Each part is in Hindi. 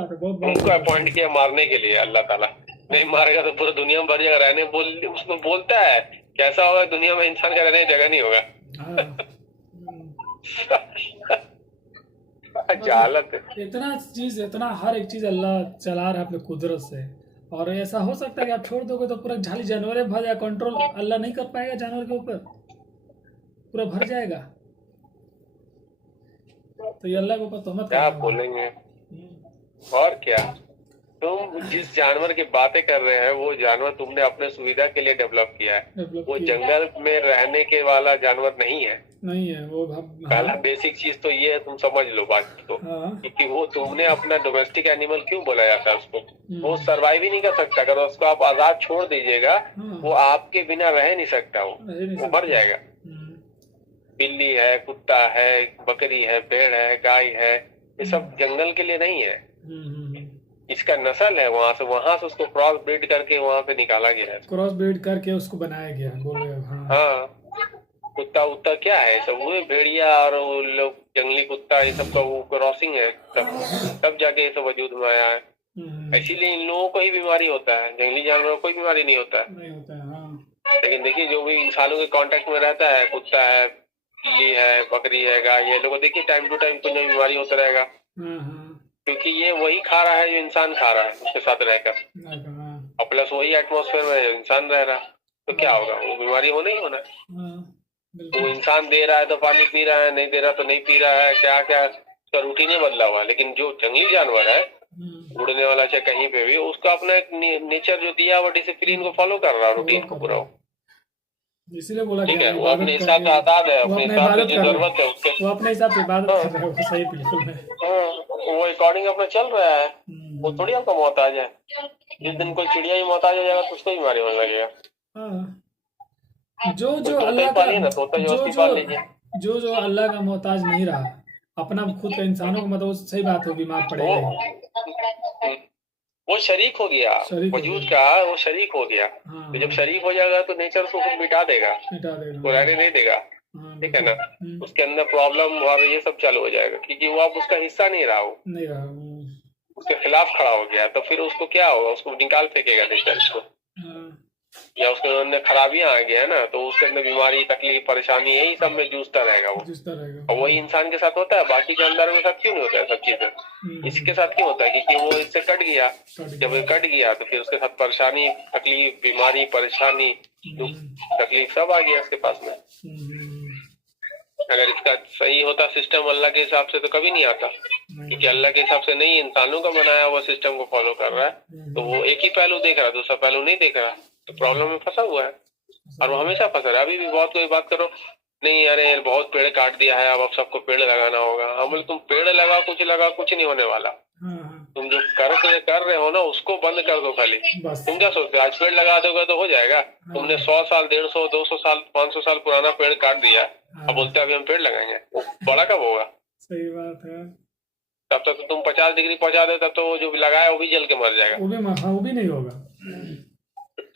बहुत बड़ा उनको कुदरत अपॉइंट है। किया मारने के लिए अल्लाह ताला। नहीं मारेगा तो पूरा दुनिया में भर जाएगा रहने उसमें बोलता है कैसा होगा दुनिया में इंसान का रहने की जगह नहीं हाँ। होगा। बस जालत है। इतना चीज, इतना हर एक चीज अल्लाह चला रहा है अपने कुदरत से। और ऐसा हो सकता है कि आप छोड़ दोगे तो पूरा झाली जानवर भर जाए, कंट्रोल अल्लाह नहीं कर पाएगा जानवर के ऊपर, पूरा भर जाएगा। तो ये अल्लाह के ऊपर तहमत क्या करना हुआ। बोलेंगे। और क्या। तुम जिस जानवर की बातें कर रहे हैं वो जानवर तुमने अपने सुविधा के लिए डेवलप किया है। डेवलप वो किया जंगल में रहने के वाला जानवर नहीं है। नहीं है वो हाँ। पहला बेसिक चीज तो ये है तुम समझ लो बात को। हाँ। क्योंकि वो तुमने अपना डोमेस्टिक एनिमल क्यों बोला जाता है उसको। वो हम्म। सरवाइव ही नहीं कर सकता। अगर उसको आप आजाद छोड़ दीजिएगा हाँ। वो आपके बिना रह नहीं सकता। रह नहीं वो मर सकता। जाएगा। बिल्ली है, कुत्ता है, बकरी है, भेड़ है, गाय है, ये सब जंगल के लिए नहीं है। इसका नस्ल है वहां से उसको क्रॉस ब्रीड करके वहां पे निकाला गया है। क्रॉस ब्रीड करके उसको बनाया गया बोले हाँ। हाँ। कुत्ता उत्ता क्या है सब वो भेड़िया और वो लोग जंगली कुत्ता ये सब का वो क्रॉसिंग है तब जाके ये सब वजूद में आया है। इसीलिए इन लोगों को ही बीमारी होता है, जंगली जानवरों को कोई बीमारी नहीं होता है। नहीं होता है हाँ। लेकिन देखिए जो भी इंसानों के कांटेक्ट में रहता है, कुत्ता है, बिल्ली है, बकरी है, गाय, ये लोगों देखिए टाइम टू टाइम कुछ ना बीमारी होता रहेगा। क्योंकि ये वही खा रहा है जो इंसान खा रहा है उसके साथ रहकर, और प्लस वही एटमोसफेयर में जो इंसान रह रहा, तो क्या होगा, वो बीमारी होना ही होना। वो इंसान दे रहा है तो पानी पी रहा है, नहीं दे रहा तो नहीं पी रहा है, क्या क्या उसका रूटीन ही बदला हुआ है। लेकिन जो जंगली जानवर है उड़ने वाला चाहे कहीं पे भी, उसका अपना एक नेचर जो दिया वो डिसिप्लिन को फॉलो कर रहा है, रूटीन को पूरा। इसीलिए बोला ठीक गया है, वो अपने इबादत हिसाब से आजाद है, वो अपने अपना हिसाब से इबादत जो कर रहा जरूरत है है, उसके। वो अपने हिसाब से इबादत हाँ, कर रहा है, वो सही बिल्कुल है। वो अकॉर्डिंग अपना चल रहा है। वो थोड़ी आपका मोहताज है। जिस दिन कोई चिड़िया ही मोहताज हो जाएगा तो उसको ही बीमारी होने लगेगा। हाँ। जो कोई जो तोता ही अल्लाह का पालिए ना, तोता जो व्यवस्थित जो पाल लीजिए। जो जो अल्लाह का मोहताज नहीं रहा, अपना खुद का इंसानों को मतलब सही बात है, वो बीमार वो पड़ेगा ही। वो शरीक हो गया शरीक हो वजूद गया। का, वो शरीक हो गया। हाँ तो जब हाँ। शरीक हो जाएगा तो नेचर उसको खुद मिटा देगा, मिटा देगा वो हाँ। रहने नहीं देगा। हाँ ठीक है बिल्कुल। ना। उसके अंदर प्रॉब्लम और ये सब चालू हो जाएगा क्योंकि वो अब उसका हिस्सा नहीं रहा, वो नहीं रहा उसके खिलाफ खड़ा हो गया। तो फिर उसको क्या होगा, उसको निकाल फेंकेगा नेचर को, हाँ। या उसके अंदर खराबियां आ गया है ना, तो उसके अंदर बीमारी, तकलीफ, परेशानी, यही सब में जूझता रहेगा वो। जिसता रहेगा और वही इंसान के साथ होता है, बाकी जानदारों के साथ क्यों नहीं होता है सब चीजें। इसके साथ क्यों होता है, क्योंकि वो इससे कट गया। जब ये कट गया तो फिर उसके साथ परेशानी, तकलीफ, बीमारी, परेशानी, दुख, तकलीफ सब आ गया उसके पास में। अगर इसका सही होता सिस्टम अल्लाह के हिसाब से तो कभी नहीं आता, क्योंकि अल्लाह के हिसाब से नहीं, इंसानों का बनाया हुआ सिस्टम को फॉलो कर रहा है। तो वो एक ही पहलू देख रहा है, दूसरा पहलू नहीं देख रहा, तो प्रॉब्लम में फंसा हुआ है। और वो हमेशा फंसा रहा है। अभी भी बहुत कोई बात करो, नहीं अरे बहुत पेड़ काट दिया है, अब सबको पेड़ लगाना होगा। हम बोले तुम पेड़ लगा, कुछ नहीं होने वाला। तुम जो कर रहे हो ना उसको बंद कर दो खाली। तुम क्या सोचते हो आज पेड़ लगा दोगे तो हो जाएगा। तुमने 100 साल, 150, 200 साल, 500 साल पुराना पेड़ काट दिया, अब बोलते अभी हम पेड़ लगाएंगे, वो बड़ा कब होगा। सही बात है। तब तक तो तुम 50 डिग्री पहुंचा दो, तब तो वो जो लगाया वो भी जल के मर जाएगा। वो भी नहीं होगा।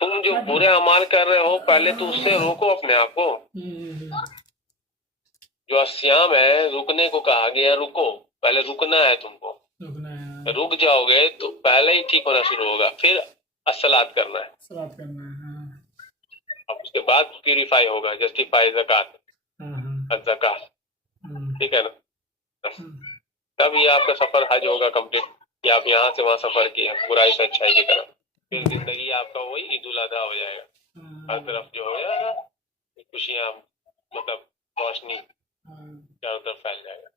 तुम जो बुरे अमाल कर रहे हो पहले तो उससे रोको अपने आप को। जो अस्याम है, रुकने को कहा गया, रुको, पहले रुकना है तुमको। रुक जाओगे तो पहले ही ठीक होना शुरू होगा। फिर अस्सलात करना है, सलात करना है। अब उसके बाद प्यूरिफाई होगा, जस्टिफाई ज़कात, ज़कात, ठीक है ना। तब ये आपका सफर हज होगा कंप्लीट, कि आप यहाँ से वहां सफर किए बुराई से अच्छाई की तरफ। फिर जिंदगी आपका वही ईद उल अजहा हो जाएगा। हर तरफ जो हो गया खुशियाँ, मतलब रोशनी चारों तरफ फैल जाएगा।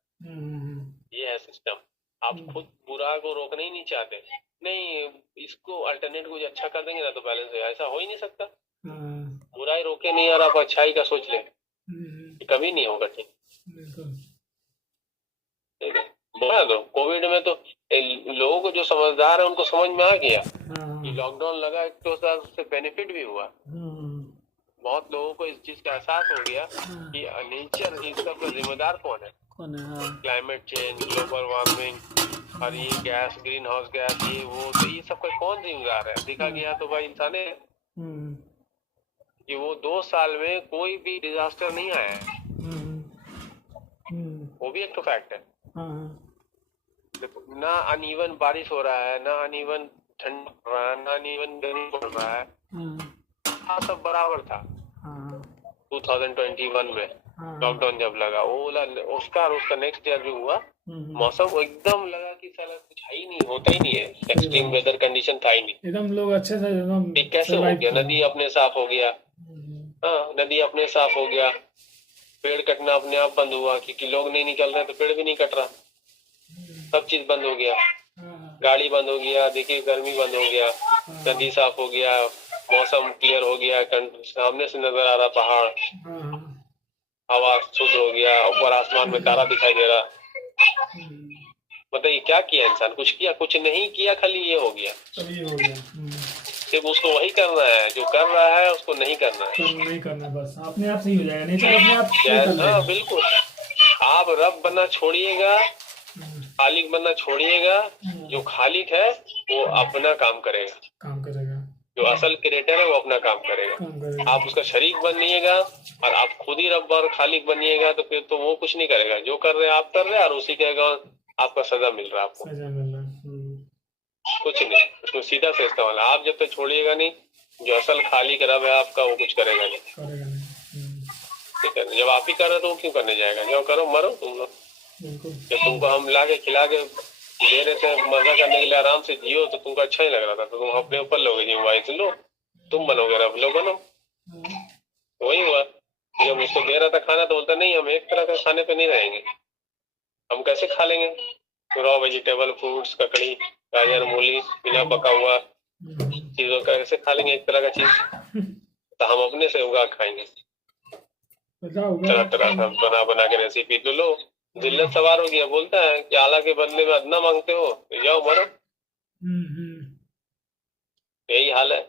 ये है सिस्टम। आप खुद बुरा को रोकना ही नहीं चाहते, नहीं इसको अल्टरनेट कुछ अच्छा कर देंगे ना तो बैलेंस है, ऐसा हो ही नहीं सकता। बुराई रोके नहीं और आप अच्छाई का सोच ले, कभी नहीं होगा। ठीक है, बोला तो कोविड में तो लोगों को जो समझदार है उनको समझ में आ गया कि लॉकडाउन लगा, एक तो उससे बेनिफिट भी हुआ। बहुत लोगों को इस चीज का एहसास हो गया कि नेचर इसका जिम्मेदार कौन है। क्लाइमेट चेंज, ग्लोबल वार्मिंग और ये गैस, ग्रीन हाउस गैस, ये वो, तो ये सब का कौन जिम्मेदार है। देखा गया तो भाई इंसान है कि वो 2 साल में कोई भी डिजास्टर नहीं आया है। वो भी एक तो फैक्ट है। देखो ना अनइवन बारिश हो रहा है, ना अनइवन ठंड पड़ रहा है, ना अनइवन गर्मी पड़ रहा है। हाँ सब बराबर था। 2021 में लॉकडाउन जब लगा वो उसका और उसका नेक्स्ट ईयर जो हुआ, मौसम एकदम लगा कि साला कुछ है ही नहीं, होता ही नहीं है, एक्सट्रीम वेदर कंडीशन था ही नहीं, एकदम लोग अच्छे से एकदम कैसे हो गया? नदी अपने साफ हो गया। हाँ नदी अपने साफ हो गया, पेड़ कटना अपने आप बंद हुआ, क्योंकि लोग नहीं निकल रहे तो पेड़ भी नहीं कट रहा, सब चीज बंद हो गया, गाड़ी बंद हो गया, देखिए गर्मी बंद हो गया, नदी साफ हो गया, मौसम क्लियर हो गया, सामने से नजर आ रहा पहाड़, हवा शुद्ध हो गया, ऊपर आसमान में तारा दिखाई दे रहा। बताइए क्या किया इंसान? कुछ किया? कुछ नहीं किया, खाली ये हो गया, सिर्फ उसको वही करना है जो कर रहा है, उसको नहीं करना है, नहीं करना, बस अपने आप सही हो जाएगा, नेचर अपने आप सही कर लेगा। हाँ बिल्कुल, आप रब बनना छोड़िएगा, खालिक बनना छोड़िएगा, जो खालिक है वो अपना काम करेगा, जो असल क्रिएटर है वो अपना काम करेगा। आप उसका शरीक बनिएगा और आप खुद ही रब और खालिक बनिएगा तो फिर तो वो कुछ नहीं करेगा, जो कर रहे हैं आप कर रहे हैं और उसी के आपका सजा मिल रहा है आपको, कुछ नहीं, उसको सीधा से इस्तेमाल। आप जब तक छोड़िएगा नहीं, जो असल खालिक रब है आपका वो कुछ करेगा नहीं, ठीक है? जब आप ही कर रहे तो वो क्यों करने जाएगा? जो करो मरो तुम लोग, जब तुमको हम ला के खिला के दे रहे थे मजा करने के लिए, आराम से जियो, तो तुमको अच्छा ही लग रहा था, तो तुम अपने ऊपर लोगे जिम्मेवारी, तो लो तुम बनोगे रब, लो बनो। वही हुआ, जब उसको दे रहा था खाना तो बोलता नहीं हम एक तरह का खाने पे नहीं रहेंगे, हम कैसे खा लेंगे रॉ वेजिटेबल, फ्रूट्स, ककड़ी, गाजर, मूली, बिना पका हुआ चीजों का कैसे खा लेंगे एक तरह का चीज? तो हम अपने से उगा खाएंगे, तरह तरह का बना बना के रेसिपी। तो लो जिल्लत सवार हो गया, बोलता है कि आला के बदले में अदना मांगते हो, तो जाओ मरो। यही हाल है।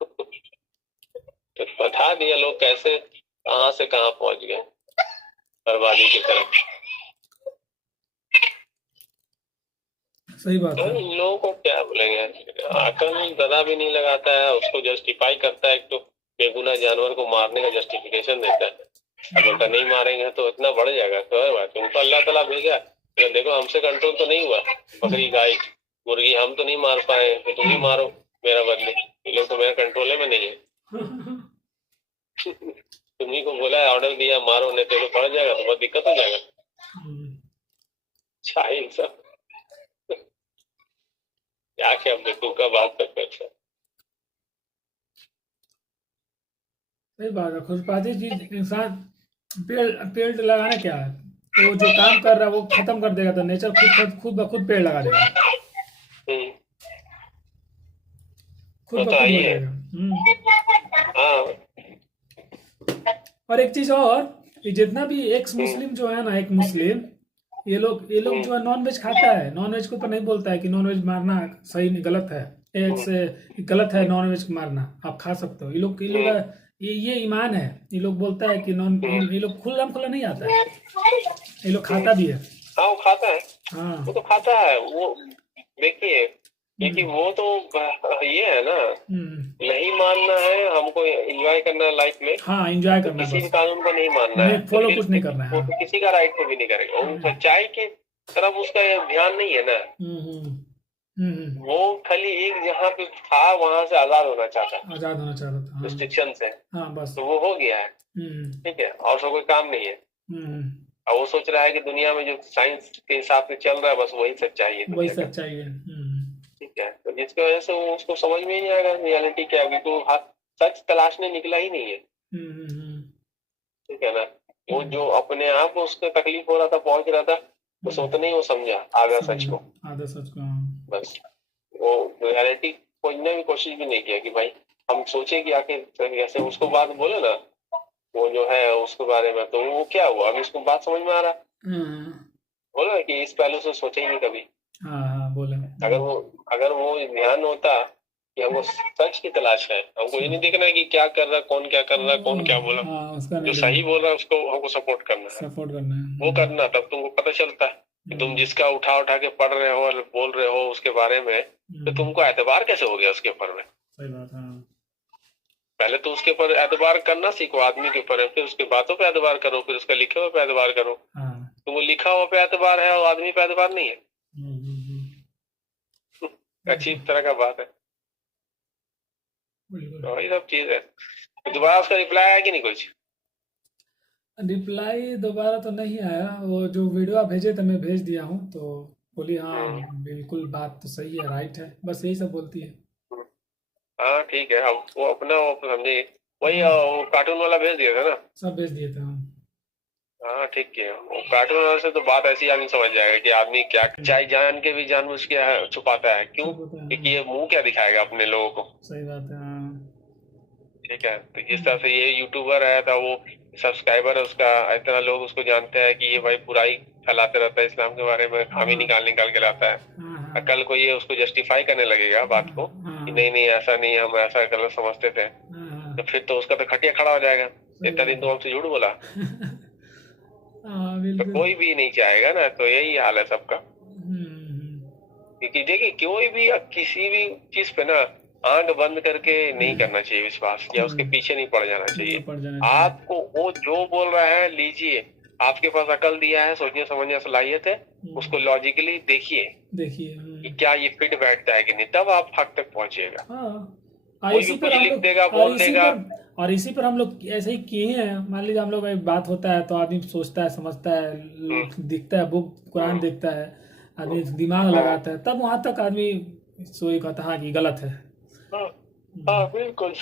तो बता दिया लोग कैसे कहां से कहां पहुंच गए, बर्बादी की तरफ। सही बात है। तो इन लोगों को क्या बोलेंगे, अकल जरा भी नहीं लगाता है, उसको जस्टिफाई करता है, तो बेगुनाह जानवर को मारने का जस्टिफिकेशन देता है, बोलता नहीं मारेंगे तो इतना बढ़ जाएगा, तो है बात, तुमको अल्लाह ताला भेजा, तो देखो हमसे कंट्रोल तो नहीं हुआ, बकरी, गाय, मुर्गी हम तो नहीं मार पाए, तो तुम ही मारो मेरा बदले, ये लोग तो मेरा कंट्रोल में नहीं है। तुम्ही को बोला है, ऑर्डर दिया मारो, नहीं तो पड़ जाएगा तो बहुत दिक्कत हो जाएगा। चाहिए सब क्या क्या बेवकूफ का बात करते हैं। सही बात है, खुशपाती चीज इंसान पेड़ पेड़ लगाना क्या है, वो जो काम कर रहा है वो खत्म कर देगा, तो नेचर खुद खुद ब खुद पेड़ लगा देगा, खुद ब खुद हो जाएगा। हाँ। और एक चीज और, जितना भी एक्स मुस्लिम जो है ना, एक मुस्लिम, ये लोग जो है नॉन वेज खाता है, नॉन वेज के ऊपर नहीं बोलता है कि नॉन वेज मारना सही नहीं, गलत है, गलत है नॉन वेज मारना, आप खा सकते हो। ये ईमान है, ये लोग बोलता है कि ये लोग खुला नहीं आता है, ये लोग खाता भी है। हाँ वो खाता है, हाँ वो तो खाता है, वो देखिए, क्योंकि वो तो ये है ना, नहीं मानना है हमको, एंजॉय करना है लाइफ में। हाँ एंजॉय करना, किसी भी कानून को नहीं मानना है, फॉलो कुछ नहीं करना है, वो तो किसी का राइट को भी नहीं करेगा, वो सच्चाई की तरफ उसका ध्यान नहीं है ना। वो खाली एक जहाँ पे था वहां से आजाद होना चाहता था, रिस्ट्रिक्शन से। हाँ बस, तो वो हो गया है, ठीक है, और उसका कोई काम नहीं है। और वो सोच रहा है कि दुनिया में जो साइंस के हिसाब से चल रहा है बस वही सच्चाई है, वही सच्चाई है, ठीक है। तो जिसकी वजह से वो उसको समझ में ही नहीं आएगा रियलिटी क्या है, तो सच तलाशने निकला ही नहीं है, ठीक है ना। वो जो अपने आप उसको तकलीफ हो रहा था, पहुंच रहा था, बस उतना ही वो समझा आधा सच को, बस वो रियलिटी खोजने की कोशिश भी नहीं किया कि भाई हम सोचे कि आखिर कैसे उसको बात बोले ना, वो जो है उसके बारे में, तो वो क्या हुआ, अभी उसको बात समझ में आ रहा, बोला कि इस पहलू से सोचे ही नहीं कभी। बोले अगर वो ध्यान होता कि हमको सच की तलाश है, हमको ये नहीं देखना है कि क्या कर रहा, कौन क्या कर रहा, कौन क्या बोला, जो सही बोल रहा है उसको हमको सपोर्ट करना है, वो करना, तब तुमको पता चलता है कि तुम जिसका उठा के पढ़ रहे हो और बोल रहे हो उसके बारे में, तो तुमको एतबार कैसे हो गया उसके ऊपर में। पहले तो उसके ऊपर एतबार करना सीखो, आदमी के ऊपर है, फिर उसकी बातों पे एतबार करो, फिर उसका लिखे हुए पे एतबार करो, तो वो लिखा हुआ पे एतबार है और आदमी पे एतबार नहीं है। अच्छी तरह का बात है। तो वही सब चीज है। तो दोबारा उसका रिप्लाई आया कि नहीं कुछ? रिप्लाई दोबारा तो नहीं आया, वो जो वीडियो आप भेजे थे मैं भेज दिया हूँ, तो बोली हाँ बिल्कुल बात तो सही है, राइट है, बस यही सब बोलती है। हाँ ठीक है, अब वो अपना वो समझे वही वो कार्टून वाला भेज दिया था ना? सब भेज दिए थे हम। हाँ ठीक है, वो कार्टून वाले से तो बात ऐसी आदमी समझ जाएगा कि आदमी क्या चाहे जान के भी जानबूझ के छुपाता है, क्यों? क्योंकि ये मुंह क्या दिखाएगा अपने लोगों को। सही बात है। ठीक है, तो जिस तरह से ये यूट्यूबर है था, वो सब्सक्राइबर है उसका, इतना लोग उसको जानते हैं कि ये भाई बुराई फैलाते रहता है, इस्लाम के बारे में खामी निकाल निकाल के लाता है। कल को ये उसको जस्टिफाई करने लगेगा बात को कि नहीं नहीं ऐसा नहीं, हम ऐसा गलत समझते थे, तो फिर तो उसका तो खटिया खड़ा हो जाएगा, इतना दिन तो हमसे झूठ बोला। तो कोई भी नहीं चाहेगा ना, तो यही हाल है सबका। क्योंकि देखिए कोई भी किसी भी चीज पे ना आंख बंद करके नहीं करना चाहिए विश्वास, या उसके पीछे नहीं पड़ जाना चाहिए। आपको वो जो बोल रहा है लीजिए, आपके पास अकल दिया है, सोचने समझने सलाहियत है, उसको लॉजिकली देखिए कि क्या ये फिट बैठता है कि नहीं, तब आप हक तक पहुंचेगा। कोई भी कुछ लिख देगा, बोल देगा। और इसी पर हम लोग ऐसे ही किए हैं। मान लीजिए हम लोग एक बात होता है तो आदमी सोचता है, समझता है, दिखता है, बुक कुरान देखता है, आदमी दिमाग लगाता है, तब वहां तक आदमी सोई कहता है कि गलत है। हाँ बिल्कुल,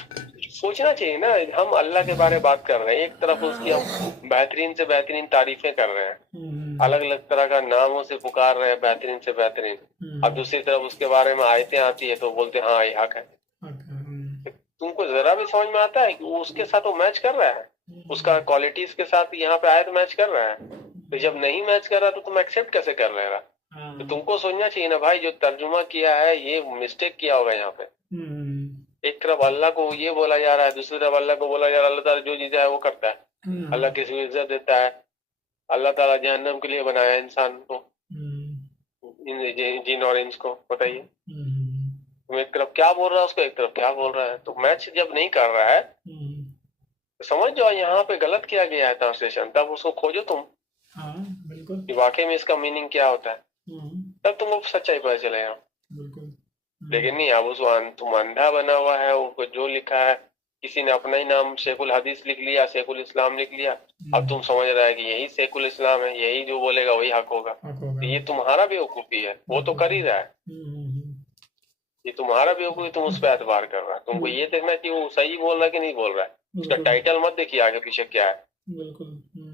सोचना चाहिए ना। हम अल्लाह के बारे में बात कर रहे हैं, एक तरफ उसकी हम बेहतरीन से बेहतरीन तारीफें कर रहे हैं, अलग अलग तरह का नामों से पुकार रहे हैं बेहतरीन से बेहतरीन, अब दूसरी तरफ उसके बारे में आयतें आती है तो बोलते हैं हाँ ये हक है। तुमको जरा भी समझ में आता है कि वो उसके साथ वो मैच कर रहा है, उसका क्वालिटीज के साथ यहाँ पे आयत मैच कर रहा है? तो जब नहीं मैच कर रहा तो तुम एक्सेप्ट कैसे कर रहे हो? तो तुमको सोचना चाहिए ना भाई, जो तर्जुमा किया है ये मिस्टेक किया होगा यहाँ पे। एक तरफ अल्लाह को ये बोला जा रहा है, दूसरी तरफ अल्लाह को बोला जा रहा है अल्लाह ताला जो चीजें है वो करता है, अल्लाह किसी को इज्जत देता है, अल्लाह ताला जहन्नम के लिए बनाया इंसान को, जिन और इंस को। बताइए तुम एक तरफ क्या बोल रहा है उसको, एक तरफ क्या बोल रहा है, तो मैच जब नहीं कर रहा है तो समझ जाओ यहाँ पे गलत किया गया है ट्रांसलेशन, तब उसको खोजो तुम। बिल्कुल कि वाकई में इसका मीनिंग क्या होता है, तब तुमको सच्चाई पता चलेगा। लेकिन नहीं, अब उसको तुम अंधा बना हुआ है, उनको जो लिखा है, किसी ने अपना ही नाम शेखुल हदीस लिख लिया, शेखुल इस्लाम लिख लिया, अब तुम समझ रहा है कि यही शेखुल इस्लाम है, यही जो बोलेगा वही हक होगा। तो ये तुम्हारा बेवकूफी है, वो तो कर ही रहा है, ये तुम्हारा बेवकूफी, तुम उस पर एतबार कर रहा है। तुमको ये देखना कि वो सही बोल रहा है कि नहीं बोल रहा है, उसका टाइटल मत देखिए आगे पीछे क्या है।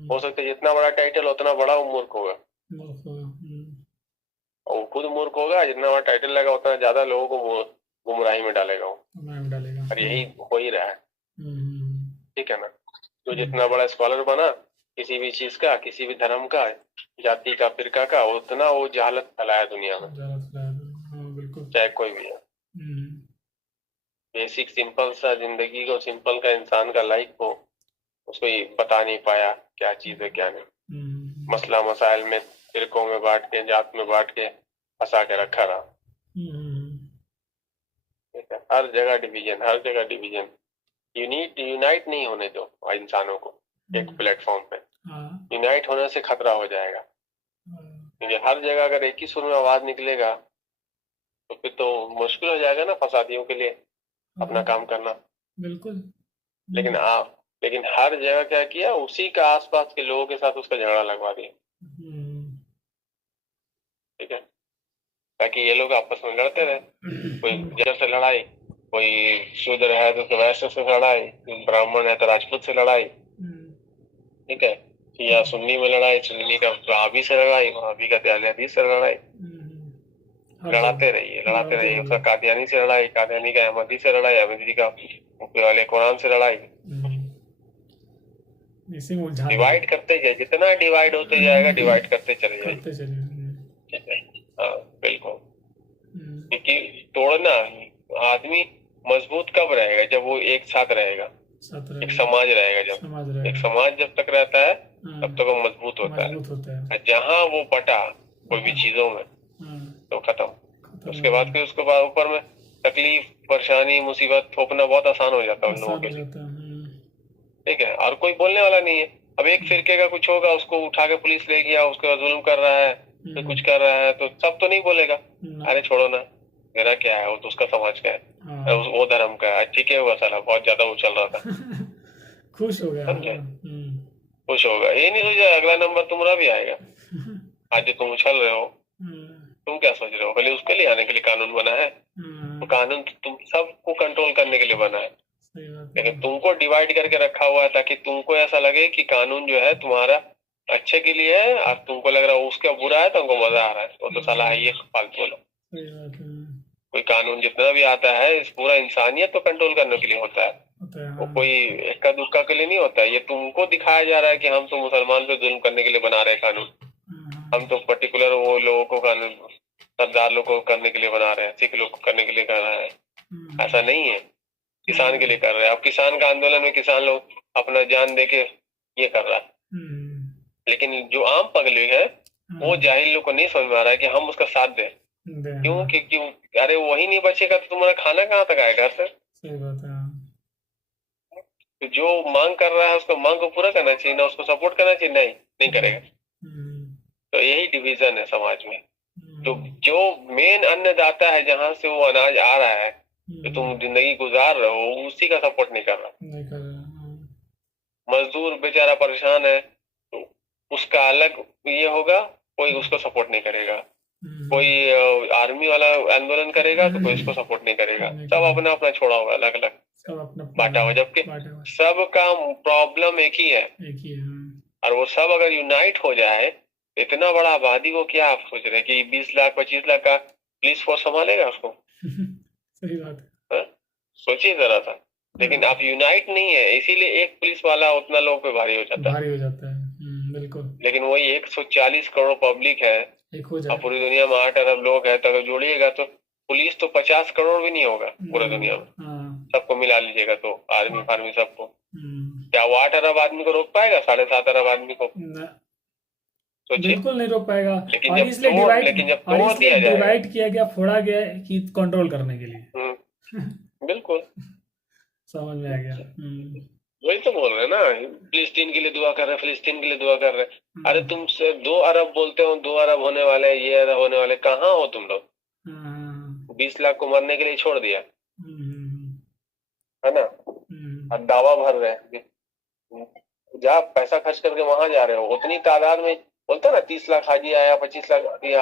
हो सकता है जितना बड़ा टाइटल उतना बड़ा वो मूर्ख होगा, और वो खुद मूर्ख होगा, जितना बड़ा टाइटल लगा उतना ज्यादा लोगों को गुमराही में डालेगा वो, और यही हो ही रहा है। ठीक है ना? तो जितना बड़ा स्कॉलर बना किसी भी चीज का, किसी भी धर्म का, जाति का, फिरका का, उतना वो जहालत फैलाया दुनिया में, चाहे कोई भी है। बेसिक सिंपल सा जिंदगी को, सिंपल का इंसान का लाइफ को उसको ये बता नहीं पाया क्या चीज है क्या नहीं। मसला मसाइल में फिरकों में बांट के, जात में बांट के फंसा के रखा रहा। हर जगह डिवीजन, हर जगह डिवीजन। यूनाइट नहीं होने दो इंसानों को एक प्लेटफॉर्म पे। यूनाइट होने से खतरा हो जाएगा, क्योंकि हर जगह अगर एक ही सुर में आवाज निकलेगा तो फिर तो मुश्किल हो जाएगा ना फसादियों के लिए अपना काम करना। बिल्कुल। लेकिन हर जगह क्या किया, उसी का आसपास के लोगों के साथ उसका झगड़ा लगवा दिया। ठीक है, ताकि ये लोग आपस में लड़ते रहे, कोई जड़ से लड़ाई, कोई शूद्र है तो वैश्य से लड़ाई, ब्राह्मण है तो राजपूत से लड़ाई, ठीक है, या सुन्नी में लड़ाई, सुन्नी का वहाबी से लड़ाई, वहाबी का दहलवी से लड़ाई, लड़ाते रहिए। उसका कादियानी से लड़ाई, कादियानी का अहमदी से लड़ाई, अहमदी का वाले कुरान से लड़ाई। डिवाइड करते जाए, जितना डिवाइड होते जाएगा डिवाइड करते चले जाइए। ठीक है, हाँ बिल्कुल। क्योंकि तोड़ना, आदमी मजबूत कब रहेगा, जब वो एक साथ रहेगा, एक समाज रहेगा। जब एक समाज जब तक रहता है तब तक वो मजबूत होता है। जहाँ वो बटा कोई भी चीजों में तो खत्म। उसके बाद फिर उसके बाद ऊपर में तकलीफ, परेशानी, मुसीबत थोपना बहुत आसान हो जाता है उन लोगों के लिए। ठीक है, और कोई बोलने वाला नहीं है। अब एक फिरके का कुछ होगा, उसको उठा के पुलिस ले गया, उसके बाद जुल्म कर रहा है, फिर कुछ कर रहा है, तो सब तो नहीं बोलेगा अरे छोड़ो ना, मेरा क्या है, वो तो उसका समाज का है, हाँ। वो धर्म का है, ठीक है, हुआ साला बहुत ज्यादा वो चल रहा था, खुश हो गया। समझे, खुश होगा, ये नहीं सोचा अगला नंबर तुम्हारा भी आएगा। आज जो तुम उछल रहे हो, तुम क्या सोच रहे हो, खाली उसके लिए आने के लिए कानून बना है, तो कानून तो तुम सबको कंट्रोल करने के लिए बना है, लेकिन तुमको डिवाइड करके रखा हुआ है ताकि तुमको ऐसा लगे कि कानून जो है तुम्हारा अच्छे के लिए है, और तुमको लग रहा है उसका बुरा है, तुमको मजा आ रहा है, वो तो साला है ये फालतू वाला। कोई कानून जितना भी आता है इस पूरा इंसानियत को कंट्रोल करने के लिए होता है, वो कोई इक्का दुक्का के लिए नहीं होता है। ये तुमको दिखाया जा रहा है कि हम तो मुसलमान पे जुल्म करने के लिए बना रहे हैं कानून, हम तो पर्टिकुलर वो लोगों को कानून, सरदार लोग को करने के लिए बना रहे हैं, सिख लोग को करने के लिए कर रहे हैं, ऐसा नहीं है, किसान के लिए कर रहे हैं। अब किसान का आंदोलन में किसान लोग अपना जान दे के ये कर रहा है, लेकिन जो आम पब्लिक है वो जाहिल लोग को नहीं समझ में आ रहा है कि हम उसका साथ दें। क्यों? अरे वही नहीं बचेगा तो तुम्हारा खाना कहाँ तक आएगा सर? सही बात है। तो जो मांग कर रहा है उसको मांग को पूरा करना चाहिए ना, उसको सपोर्ट करना चाहिए, नहीं करेगा। तो यही डिवीजन है समाज में। तो जो मेन अन्नदाता है, जहाँ से वो अनाज आ रहा है, जो तुम जिंदगी गुजार रहे हो, उसी का सपोर्ट नहीं कर रहा। मजदूर बेचारा परेशान है, तो उसका अलग ये होगा, कोई उसको सपोर्ट नहीं करेगा। कोई आर्मी वाला आंदोलन करेगा तो कोई इसको सपोर्ट नहीं करेगा। सब अपना अपना छोड़ा हुआ, अलग अलग बांटा हुआ, जबकि सबका प्रॉब्लम एक ही है। और वो सब अगर यूनाइट हो जाए, इतना बड़ा आबादी को क्या आप सोच रहे हैं कि 20 लाख 25 लाख का पुलिस फोर्स संभालेगा उसको? सही बात है, सोचिए जरा सा। लेकिन आप यूनाइट नहीं है, इसीलिए एक पुलिस वाला उतना लोगों पे भारी हो जाता है। बिल्कुल। लेकिन वही 140 करोड़ पब्लिक है और पूरी दुनिया में 8 अरब लोग है, तो अगर जोड़िएगा तो पुलिस तो 50 करोड़ भी नहीं होगा पूरी दुनिया में, सबको मिला लीजिएगा तो, आर्मी फार्मी सबको। क्या वो 8 अरब आदमी को रोक पाएगा? 7.5 अरब आदमी को? बिल्कुल नहीं रोक पाएगा। लेकिन और जब इसलिए डिवाइड किया गया, फोड़ा गया कि कंट्रोल करने के लिए। बिल्कुल समझ में आ गया। वही तो बोल रहे हैं ना, फिलिस्तीन के लिए दुआ कर रहे हैं, फिलिस्तीन के लिए दुआ कर रहे हैं। अरे तुम से 2 अरब बोलते हो, 2 अरब होने वाले, ये अरब होने वाले, कहाँ हो तुम लोग? 20 लाख को मरने के लिए छोड़ दिया है ना, और दावा भर रहे हैं, जा पैसा खर्च करके वहां जा रहे हो, उतनी तादाद में बोलते ना 30 लाख हाजी आया, 25 लाख हाजी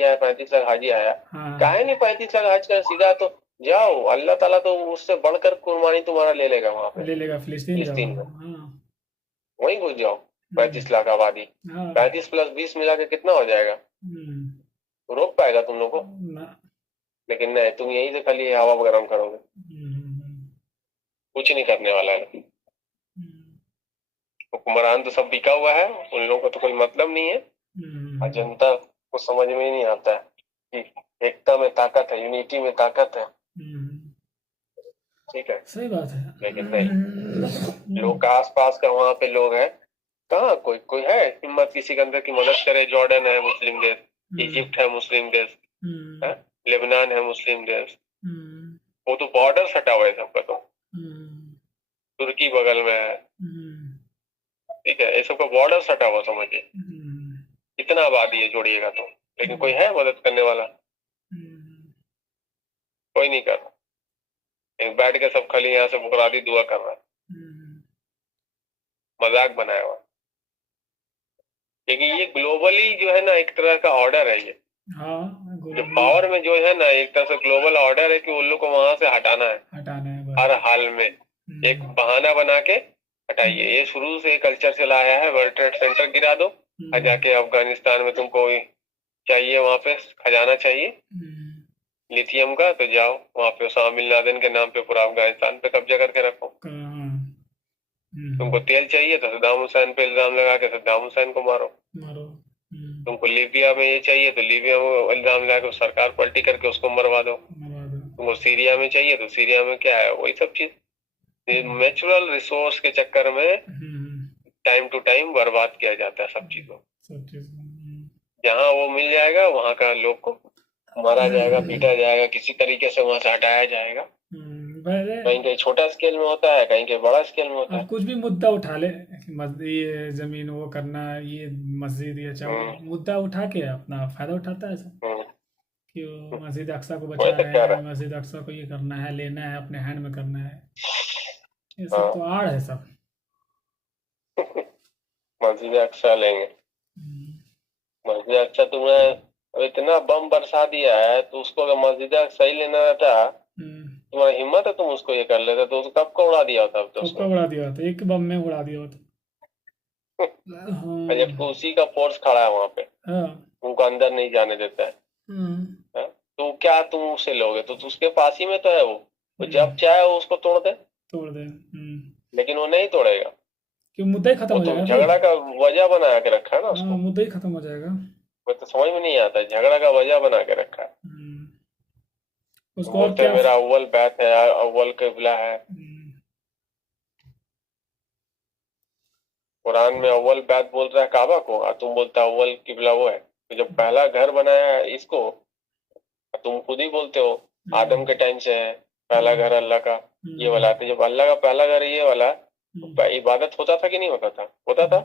आया, 35 लाख हाजी आया। काहे नहीं 35 लाख हज कर सीधा तो जाओ, अल्लाह ताला तो उससे बढ़कर कुर्बानी तुम्हारा ले लेगा, वहां पे ले लेगा फिलिस्तीन में। वहीं घुस जाओ, 35 लाख आबादी, 35 + 20 मिला के कितना हो जाएगा? रोक पाएगा तुम लोग को? लेकिन नहीं, तुम यही से खाली हवा गरम करोगे, कुछ नहीं करने वाला है। हुक्मरान तो सब बिका हुआ है, उन लोगों का तो कोई मतलब नहीं है, और जनता को समझ में ही नहीं आता है कि एकता में ताकत है, यूनिटी में ताकत है। ठीक है, सही बात है। लेकिन नहीं, लोग का आसपास का वहां पे लोग हैं, कहाँ कोई है हिम्मत किसी के अंदर की मदद करे? जॉर्डन है मुस्लिम देश, इजिप्ट है मुस्लिम देश, लेबनान है मुस्लिम देश, वो तो बॉर्डर सटा हुआ है सबका, तो तुर्की बगल में है, ठीक है, ये सबका बॉर्डर सटा हुआ, समझिए इतना आबादी है जोड़िएगा तो, लेकिन कोई है मदद करने वाला? कोई नहीं कर रहा। बैठ के सब खाली यहाँ से बुकरादी दुआ कर रहा है, मजाक बनाया हुआ। क्योंकि ये ग्लोबली जो है ना, एक तरह का ऑर्डर है ये, जो पावर में जो है ना, एक तरह से ग्लोबल ऑर्डर है कि उन लोग को वहां से हटाना है हर हाल में, एक बहाना बना के हटाइए। ये शुरू से कल्चर चला आया है, वर्ल्ड ट्रेड सेंटर गिरा दो, और जाके अफगानिस्तान में तुमको चाहिए, वहां पे खजाना चाहिए लिथियम का, तो जाओ वहां पे ओसामा बिन लादेन के नाम पे पूरा अफगानिस्तान पे कब्जा करके रखो। तुमको तेल चाहिए तो सद्दाम हुसैन पे इल्जाम लगा के सद्दाम हुसैन को मारो। तुमको लीबिया में ये चाहिए तो लीबिया में इल्जाम लगा के सरकार पलटी करके उसको मरवा दो। तुमको सीरिया में चाहिए तो सीरिया में क्या है, वही सब चीज। नेचुरल रिसोर्स के चक्कर में टाइम टू टाइम बर्बाद किया जाता है सब चीजों। जहाँ वो मिल जाएगा वहां का लोग को मारा जाएगा, पीटा जाएगा, किसी तरीके से वहां से हटाया जाएगा। पहले कहीं कहीं छोटा स्केल में होता है, कहीं कहीं बड़ा स्केल में होता अब है। कुछ भी मुद्दा उठा ले, ये जमीन वो करना, ये मस्जिद, ये चाहे मुद्दा उठा के अपना फायदा उठाता है सब, हम्म, कि वो मस्जिद अक्सा को वही बचा तो रहे कह हैं, रहा मस्जिद अक्सा को ये करना है, लेना है, अपने हैंड में करना है। ये है। सब हाँ। तो आड़ है सब। मस्जिद अक्सा लेंगे। हम्म, मस्जिद अक्सा तुमने अब इतना बम बरसा दिया है, तो उसको अगर मस्जिद अक्सा ही लेना रहता, हम्म, तुम्हारी हिम्मत है, तुम उसको ये कर लेते तो उसको कब को उड़ा दिया होता अब तो कब का उसने। उड़ा दिया होता, एक बम में उड़ा दिया होता। और जबकि हाँ। उसी का फोर्स खड़ा है वहां पे, हाँ। तुमको अंदर नहीं जाने देता है। हम्म, हाँ? तो क्या तुम उससे लोगे, तो उसके पास ही में तो है वो जब हम्म, चाहे वो उसको तोड़ दे। तोड़ दे। लेकिन वो नहीं तोड़ेगा। क्यों, मुद्दा ही खत्म वो हो तो जाएगा फिर। झगड़ा का वजह बना के रखा है ना हाँ, उसको। मुद्दा ही खत्म हो जाएगा। वो तो समझ में नहीं आता, झगड़ा का वजह बना के रखा है। हम्म, उसको और बोलते हैं क्या। मेरा अव्वल बैत है, अव्वल किबला है। हम्म, कुरान में अव्वल बैत बोल रहा है काबा को, और तुम बोलते हो अव्वल किबला वो है। तो जब पहला घर बनाया है इसको, तुम खुद ही बोलते हो आदम के टाइम से है पहला घर अल्लाह का। ये वाला हम्म, तो जब अल्लाह का पहला घर ये वाला, तो इबादत होता था कि नहीं होता था? होता था।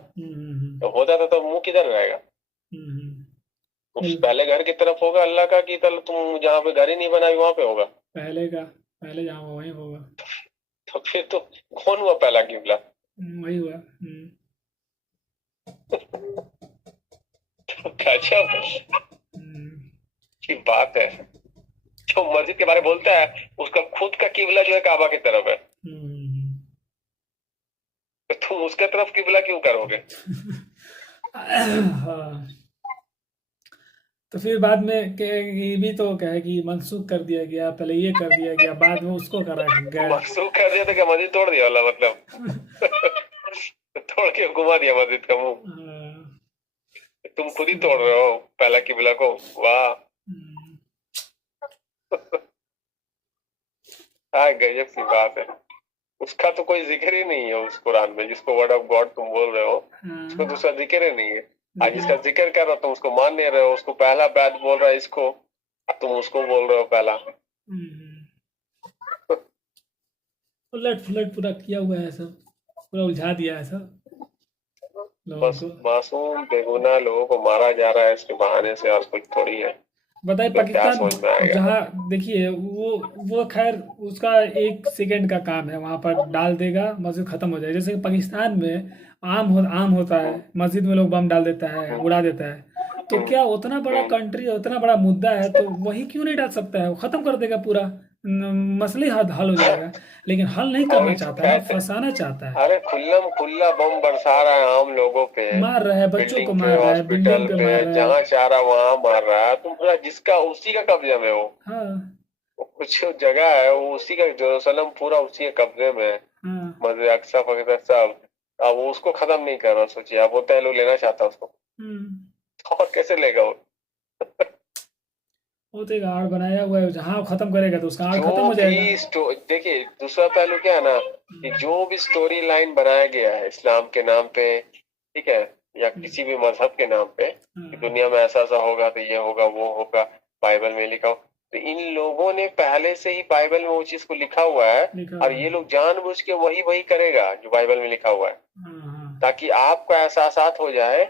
तो होता था तो मुंह किधर रहेगा? उस पहले घर की तरफ होगा अल्लाह का, की तरफ तुम जहाँ पे घर ही नहीं बनाई वहां पे होगा? पहले का, पहले जहाँ हुआ वहीं होगा। तो फिर तो कौन हुआ पहला किबला? वही हुआ। तो गजब हम्म, की बात है। जो मस्जिद के बारे में बोलता है उसका खुद का किबला जो है काबा की तरफ है, तो तुम उसके तरफ किबला क्यों करोगे? हाँ। तो फिर बाद में ये भी तो कहे कि मनसूख कर दिया गया, पहले ये कर दिया गया, बाद में उसको करा गया। मनसूख कर दिया तो क्या मस्जिद तोड़ दिया वाला मतलब? तोड़ के घुमा दिया मस्जिद का मुंह। हाँ, तुम खुद ही तोड़ रहे हो पहला किबला को। वाह। हम्म, हाँ, गजब की बात है। उसका तो कोई जिक्र ही नहीं है उस कुरान में, जिसको वर्ड ऑफ गॉड तुम बोल रहे हो, उसको हाँ, दूसरा जिक्र ही नहीं है। आज जिसका जिक्र कर रहा हो तुम उसको मान नहीं रहे हो, उसको पहला बैत बोल रहा है इसको, और तुम उसको बोल रहे हो पहला। उलट फुलट पूरा किया हुआ है सब, पूरा उलझा दिया है सब लोगों बस को। मासूम बेगुनाह लोगों को मारा जा रहा है इसके बहाने से, और कुछ थोड़ी है। बताइए तो क्या पाकिस्तान, समझ में आएगा? जहाँ देखिए वो खैर उसका 1 सेकंड का काम है, वहां पर डाल देगा, मस्जिद खत्म हो जाएगी। जैसे कि पाकिस्तान में आम होता है, मस्जिद में लोग बम डाल देता है, उड़ा देता है। तो क्या उतना बड़ा कंट्री, उतना बड़ा मुद्दा है, तो वही क्यों नहीं डाल सकता है? वो खत्म कर देगा पूरा, मसले हल हो जाएगा। लेकिन हल नहीं करना वही तो चाहता है ना, कहते हैं। फंसाना चाहता है। अरे खुल्लम खुल्ला बम बरसा रहा है आम लोगों पे, मार रहा है, बच्चों को बिल्डिंग पे, मार रहा है, हॉस्पिटल बिल्डिंग पे पे, मार रहा है। जहाँ चाह रहा वहां मार रहा है। तुम पूरा जिसका उसी का कब्जे में हो, हाँ। वो कुछ जो जगह है वो उसी का, जेरूसलम पूरा उसी के कब्जे में है। हाँ। मस्जिद अक्सा वगैरह सब। अब वो उसको खत्म नहीं कर रहा, सोचिए आप, बोलते हैं लोग लेना चाहता है उसको, और कैसे लेगा वो? वो तो एक आड़ बनाया हुआ है, जहाँ वो खत्म करेगा तो उसका आड़ खत्म जो हो जाएगा। भी देखिए दूसरा पहलू क्या है ना, कि जो भी स्टोरी लाइन बनाया गया है इस्लाम के नाम पे, ठीक है, या किसी भी मजहब के नाम पे, कि दुनिया में ऐसा ऐसा होगा तो ये होगा वो होगा, बाइबल में लिखा हो, तो इन लोगों ने पहले से ही बाइबल में वो चीज को लिखा हुआ है, लिखा और हुआ ये है। लोग जानबूझ के वही वही करेगा जो बाइबल में लिखा हुआ है, हाँ। ताकि आपको एहसास हो जाए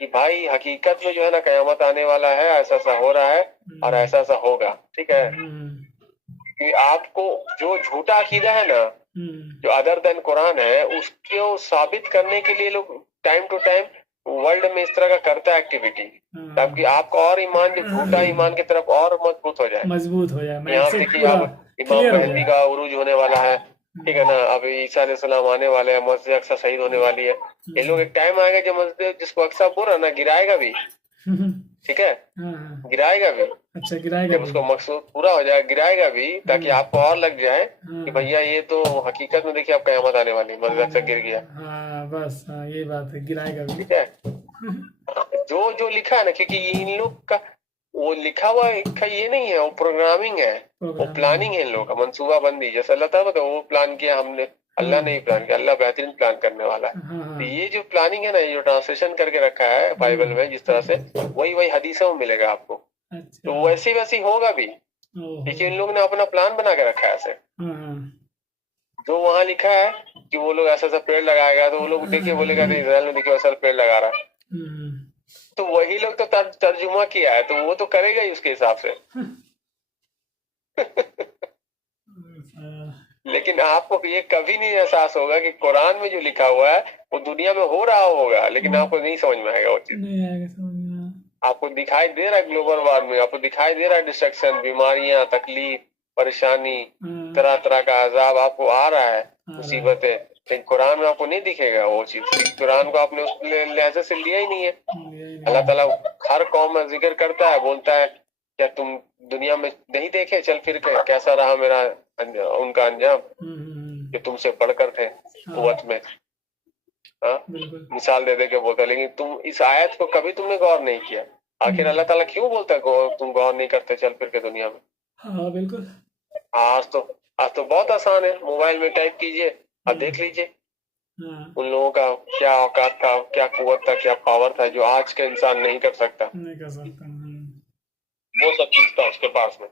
कि भाई हकीकत में जो है ना कयामत आने वाला है, ऐसा ऐसा हो रहा है, और ऐसा ऐसा होगा, ठीक है। कि आपको जो झूठा अकीदा है ना, जो अदर देन कुरान है, उसको साबित करने के लिए लोग टाइम टू टाइम वर्ल्ड में इस तरह का करता है एक्टिविटी, ताकि आपका और ईमान जो झूठा ईमान की तरफ और मजबूत हो जाए। मजबूत हो जाए, यहाँ माइंडसेट देखिए पूरा अब इमाम क्लियर हो महदी जाए। का उरूज होने वाला है, ठीक है ना, अब ईसा अलैहिस्सलाम आने वाले हैं, मस्जिद अक्सा शहीद होने वाली है। ये लोग एक टाइम आएगा जब मस्जिद जिसको अक्सा बोल रहा ना गिराएगा भी, ठीक है, हाँ। गिराएगा भी। अच्छा, गिराएगा जब भी। उसको मकसूद पूरा हो जाए गिराएगा भी, ताकि आपको और लग जाए कि हाँ। भैया ये तो हकीकत में देखिए अब कयामत आने वाली है, मस्जिद अक्सा गिर गया, हाँ बस, हाँ ये बात है, गिराएगा भी। ठीक है। जो जो लिखा है ना, क्योंकि ये इन लोग का वो लिखा हुआ का ये नहीं है, वो प्रोग्रामिंग है, वो प्रोग्राम। प्लानिंग है इन लोगों का, मंसूबा बंदी। जैसे अल्लाह ताला बताओ वो प्लान किया हमने, अल्लाह ने ही प्लान किया, अल्लाह बेहतरीन प्लान करने वाला है। हाँ। तो ये जो प्लानिंग है ना, ये जो ट्रांसलेशन करके रखा है बाइबल में जिस तरह से, वही वही हदीसों में मिलेगा आपको, तो अच्छा। वैसी वैसी होगा भी। देखिए इन लोगों ने अपना प्लान बना के रखा है ऐसे। जो वहां लिखा है कि वो लोग ऐसा ऐसा पेड़ लगाएगा, तो वो लोग देखिए बोलेगा कि इसराइल में देखिए ऐसा पेड़ लगा रहा है, तो वही लोग तो तर्जुमा किया है, तो वो तो करेगा ही उसके हिसाब से। लेकिन आपको ये कभी नहीं एहसास होगा कि कुरान में जो लिखा हुआ है वो दुनिया में हो रहा होगा, लेकिन आपको नहीं समझ में आएगा वो चीज। नहीं आएगा समझ में। आपको दिखाई दे रहा है ग्लोबल वार्मिंग, आपको दिखाई दे रहा है डिस्ट्रक्शन, बीमारियां, तकलीफ, परेशानी, तरह तरह का अजाब आपको आ रहा है, मुसीबतें, लेकिन कुरान में आपको नहीं दिखेगा वो चीज। कुरान को आपने उस लिहाजे से लिया ही नहीं है। अल्लाह ताला हर कौम में जिक्र करता है, बोलता है क्या तुम दुनिया में नहीं देखे चल फिर के कैसा रहा मेरा उनका अंजाम, जो तुमसे बढ़कर थे कुव्वत में। मिसाल दे दे के बोलता, लेकिन तुम इस आयत को कभी तुमने गौर नहीं किया। आखिर अल्लाह ताला क्यों बोलता है तुम गौर नहीं करते चल फिर के दुनिया में। हाँ बिल्कुल। आज तो बहुत आसान है, मोबाइल में टाइप कीजिए और देख लीजिए उन लोगों का क्या औकात था, क्या कुव्वत था, क्या पावर था, जो आज का इंसान नहीं कर सकता। वो सब चीज था उसके पास में।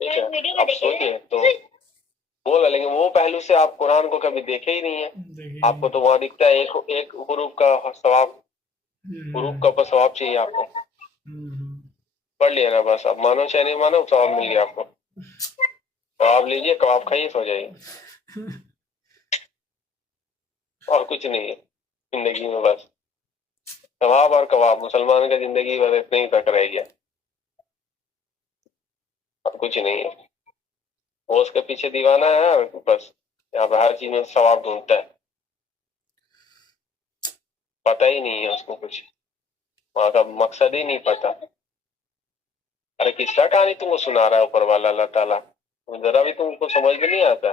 ठीक है, आप सोचिए तो बोला, लेकिन वो पहलू से आप कुरान को कभी देखे ही नहीं है। आपको तो वहां दिखता है एक हुरूफ का सवाब, हुरूफ का ऊपर सवाब चाहिए आपको, पढ़ लिया ना बस। आप मानो चाहे नहीं मानो, सवाब मिल गया आपको। कबाब लीजिए, कबाब खाइए, सो जाइए, और कुछ नहीं है जिंदगी में, बस कबाब और कबाब। मुसलमान का जिंदगी बस इतने ही तक रह गया, और कुछ नहीं है। वो उसके पीछे दीवाना है, और बस यहाँ पे हर चीज में सवाब ढूंढता है, पता ही नहीं है उसको कुछ, वहां का मकसद ही नहीं पता। अरे किसका कहानी तुमको सुना रहा है ऊपर वाला अल्लाह ताला, जरा भी तुमको समझ में नहीं आता।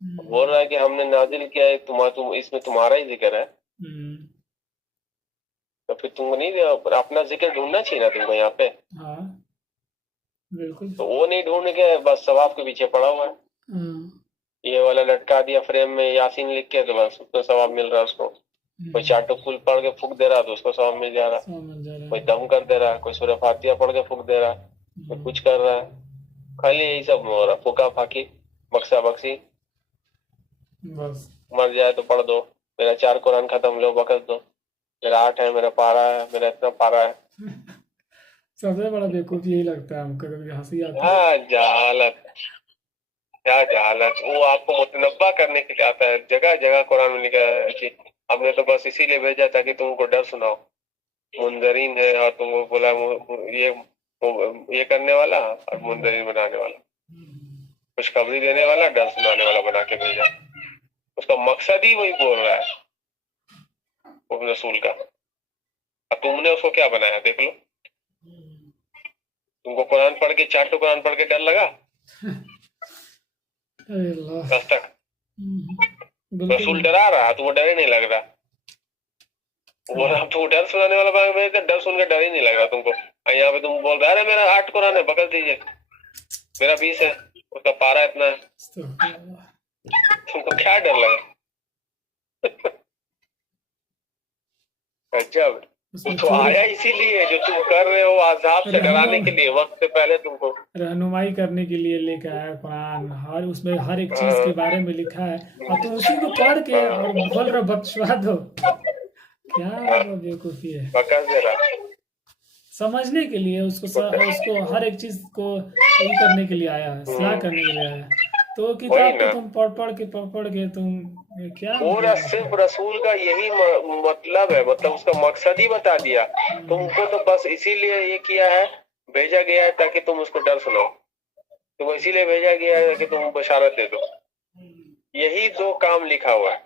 बोल रहा है कि हमने नाजिल किया है, तुम इसमें तुम्हारा ही जिक्र है, तो फिर तुमको नहीं अपना जिक्र ढूंढना चाहिए ना तुमको यहाँ पे। बिल्कुल। तो वो नहीं ढूंढ के बस सवाब के पीछे पड़ा हुआ है। ये वाला लटका दिया फ्रेम में यासीन लिख के, तो बस उसको सवाब मिल रहा है उसको। कोई चाटो फूल पढ़ के फूक दे रहा तो उसको सवाब मिल जा रहा, कोई दम कर दे रहा, कोई सूरह फातिहा पढ़ के फूक दे रहा, कोई कुछ कर रहा है, खाली यही सब हो रहा, फूका फाकी, बक्सा बक्सी। बस मर जाए तो पढ़ दो, मेरा 4 कुरान खत्म, लो बकस दो, मेरा 8 है, मेरा पारा है, मेरा इतना पारा है। सबसे बड़ा बेवकूफ यही लगता है हमको, कभी हंसी आती है। हाँ जहालत, क्या जहालत। वो आपको मुतनब्बा करने के लिए आता है, जगह जगह कुरान में लिखा है कि हमने तो बस इसीलिए भेजा ताकि तुमको डर सुनाओ। मुंदरीन है, और तुमको बोला ये करने वाला और मुंदरीन बनाने वाला, खुशखबरी देने वाला, डर सुनाने वाला बना के भेजा। उसका मकसद ही वही बोल रहा है उस रसूल का। और तुमने उसको क्या बनाया देख लो। तुमको कुरान पढ़ के, चाटो कुरान पढ़ के डर लगा बस तक? रसूल डरा रहा, तो वो डर ही नहीं लग रहा। वो अब तो डर सुनाने वाला बना, डर सुन के डर ही नहीं लग रहा तुमको। यहाँ पे तुम बोल रहे अरे मेरा 8 कुरान है, बकस दीजिए, मेरा 20 है, उसका पारा इतना है, तुमको क्या डर लगा? गजब। तो आया इसीलिए जो तुम कर रहे हो, आजाब से डराने के लिए, वक्त से पहले तुमको रहनुमाई करने के लिए लेकर आया कुरान। हर उसमें हर एक चीज के बारे में लिखा है, और तुम उसी को पढ़ के और बोल रहे बकवास दो। क्या बेवकूफी है। बकस दे रहा, समझने के लिए उसको हर एक चीज को सही करने के लिए आया है, सलाह करने के लिए आया है। तो किताब को तुम पढ़ के तुम क्या पूरा सिर्फ रसूल का यही मतलब है, मतलब उसका मकसद ही बता दिया। तुमको तो बस इसीलिए ये किया है, भेजा गया है ताकि तुम उसको डर सुनाओ, तुमको इसीलिए भेजा गया है कि तुम बशारत दे दो। यही 2 काम लिखा हुआ है,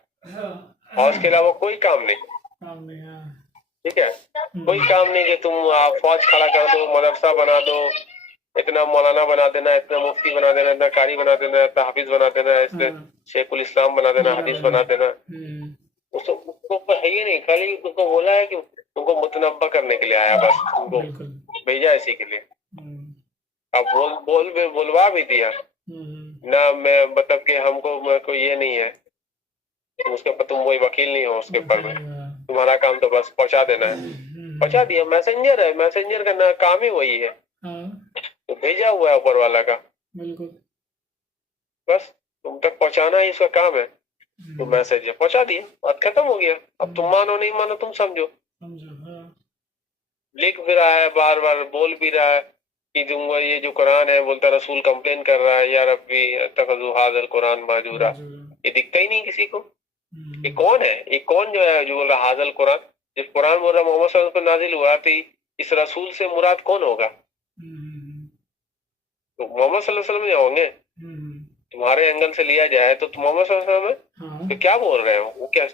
और उसके अलावा कोई काम नहीं। ठीक है, कोई काम नहीं कि तुम फौज खड़ा कर दो, मदरसा बना दो, इतना मौलाना बना देना, इतना मुफ्ती बना देना, इतना कारी बना देना, इतना हाफिज बना देना, इससे शेखुल इस्लाम बना देना, हदीस बना देना। उसको है ही नहीं, खाली तुमको बोला है कि तुमको मुतनब्बा करने के लिए आया, बस तुमको भेजा इसी के लिए। अब बोलवा भी दिया ना, मैं मतलब कि हमको कोई ये नहीं है, उसके ऊपर तुम कोई वकील नहीं हो उसके ऊपर में, तुम्हारा काम तो बस पहुंचा देना है, पहुंचा दिया। मैसेंजर है, मैसेंजर का काम ही वही है, तो भेजा हुआ है ऊपर वाला का, बिल्कुल। बस तुम तक पहुंचाना ही इसका काम है। तो मैसेज है, पहुंचा दिए, बात खत्म हो गया। अब तुम मानो नहीं मानो तुम समझो। समझो, हाँ। लिख भी रहा है, बार बार बोल भी रहा है कि तुम ये जो कुरान है, बोलता रसूल कंप्लेन कर रहा है, यार अभी तखज़ु हाज़ल कुरान महजूरा, ये दिखता ही नहीं किसी को। ये कौन है, ये कौन जो है जो बोल रहा हाज़ल कुरान? जिस कुरान बोल रहा मोहम्मद सल्लल्लाहु अलैहि वसल्लम पर नाजिल हुआ, तो इस रसूल से मुराद कौन होगा? तो मोहम्मद सल्लल्लाहु अलैहि वसल्लम होंगे। तुम्हारे एंगल से लिया जाए तो मोहम्मद सल्लल्लाहु अलैहि वसल्लम है। तो क्या बोल रहे हो, वो क्या